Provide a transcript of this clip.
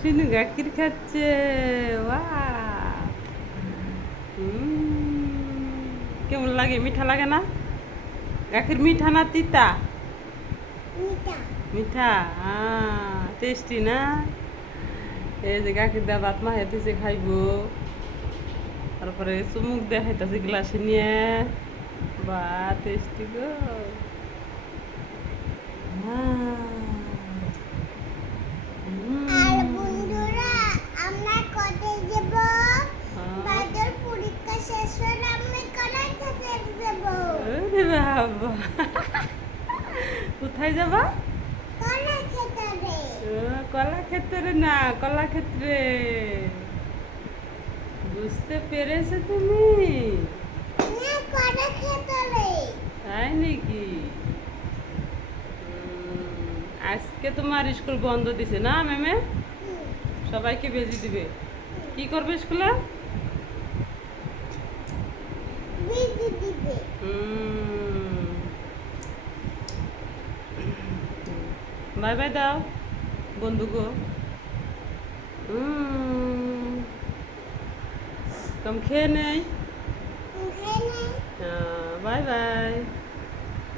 শিনু গাখির খাচ্ছে। ওয়াও! কেমন লাগে? মিঠা লাগে না? গাখির মিঠা না তিতা? মিঠা। মিঠা। টেস্টি না? এই যে গাখির দা ভাত মাখাই দিছে, খাইবো। তারপরে চুমুক দেখাইতেছে গ্লাসে নিয়ে। বা টেস্টি গো। আর বন্ধুরা, আমরা কলেজ যাব। বাদল পরীক্ষা শেষ হলে আমরা কলেজ যেতে যাব। ওরে বাবা! কোথায় যাবা? কলাক্ষেত্রে। কলাক্ষেত্রে না, কলাক্ষেত্রে। বুঝতে পেরেছো তুমি? না, কলাক্ষেত্রে। তাই নাকি? আজকে তোমার স্কুল বন্ধ দিছে না ম্যামে? সবাইকে বেজি দিবে। কি করবে স্কুলে? বিজি দিবে। বাই বাই দাও বন্ধু গো। কম খেয়ে নেই। ওখানে বাই বাই।